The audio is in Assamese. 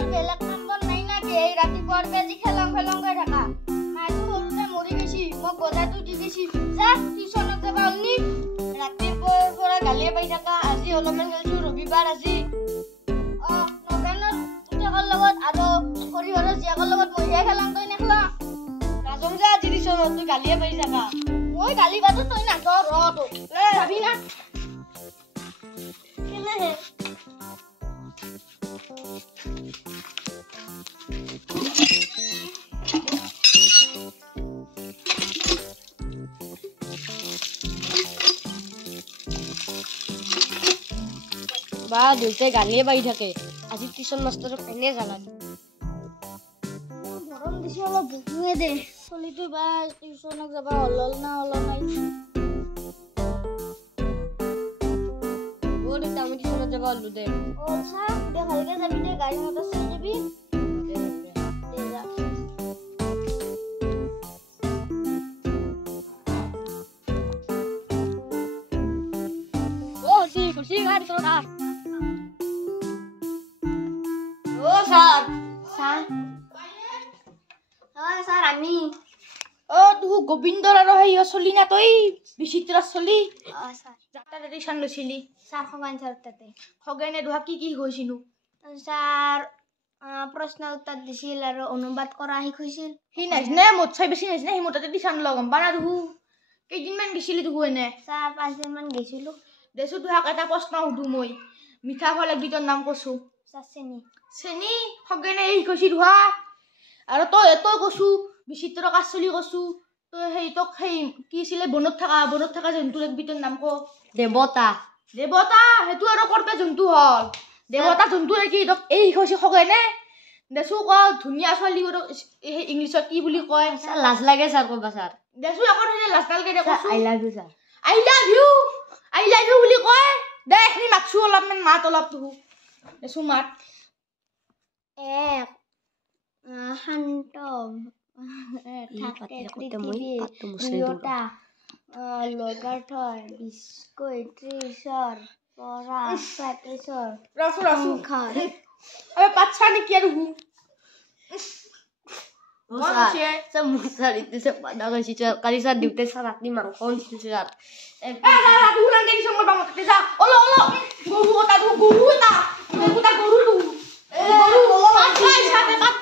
তোৰ বেলেগ কাম বন নাই নাকি এই ৰাতিপুৱাৰ বেজি খেলং খেলং গৈ থাকা মাইতো সৰুতে মৰি গৈছি মই গজাটো দি দিছি যা টিউচনত যাবা উনি ৰাতিপুৱাৰ পৰা গালিয়ে পাই থাকা আজি অলপমান খেলছো ৰবিবাৰ আজি নবেনৰ পুতেকৰ লগত আৰু হৰিহৰৰ জীয়েকৰ লগত মহিয়া খেলাং তই নেখেলা নাজম যা আজি টিউচনত তই গালিয়ে পাই থাকা মই গালি বাদো তই নাজ ৰ তোক যাবি না কেলেহে বা দুইটাই গালিয়ে পাই থাকে আজি টিউচন মাষ্টৰক এনে জালান গৰম দিছে অলপ ভুকুৱে দে চলিটো বা টিউচনক যাবা অলল না অল নাই ওরে আমি টিউচনত যাবা অলু দে ওলছা দে ভালকে যাবি দে গাড়ী মটৰ চাই যাবি দে যা ও কুর্সি গাড়ি তো না ও স্যার স্যার হয় স্যার আমি ও তুই গোবিন্দর আর হইয়া চলি না তুই বিচিত্র চলি স্যার যাতা রেডিশন লছিলি স্যার খগান স্যার তাতে খগানে দুহা কি হইছিনু স্যার প্রশ্ন উত্তর দিছিল আর অনুবাদ করা শিকাইছিল হি নাজনে মোত চাই বেছি নাজনে হি মোটাতে দিছান লগম বানা দুহু কেইদিন মান গেছিলি তুহু এনে স্যার 5 দিন মান গেছিলো দেছো দুহাক এটা প্ৰশ্ন সুধু মই মিঠা ফল একবিধৰ নাম কৈছো চেনি চেনি খগানে এই কৈছি দুহা আৰু তই কৈছো বিচিত্ৰ কাচলি কৈছো তই হেই তোক হেই কি ছিলে বনত থকা জন্তুৰ একবিধৰ নাম ক দেৱতা হেতু আৰু কৰতে জন্তু হল দেৱতা জন্তু কি তোক এই কৈছি খগানে দেছো ক ধুনিয়া ছোৱালী ইংলিছত কি বুলি কয় লাজ লাগে স্যাৰ কবা স্যাৰ দেছো আকৌ লাজ নালগে দে কৈছো আই লাভ ইউ বুলি কয় দে এখনি মাতছো অলপমান মাত অলপ তুহু দেছো মাত এক শান্ত থাকে পৃথিৱীটা লগাৰ্থ বিস্কুট ত্ৰিশৰ পৰা 35 ৰসু খাৰ আবে পাচ্ছা নেকি আৰু হু Saya musar itu sepadangan si cer kali saya diute sarat di mangkon si cer. Aduh nanti di semua bangun tesa. Olo guru ta guru tu. Guru. Pat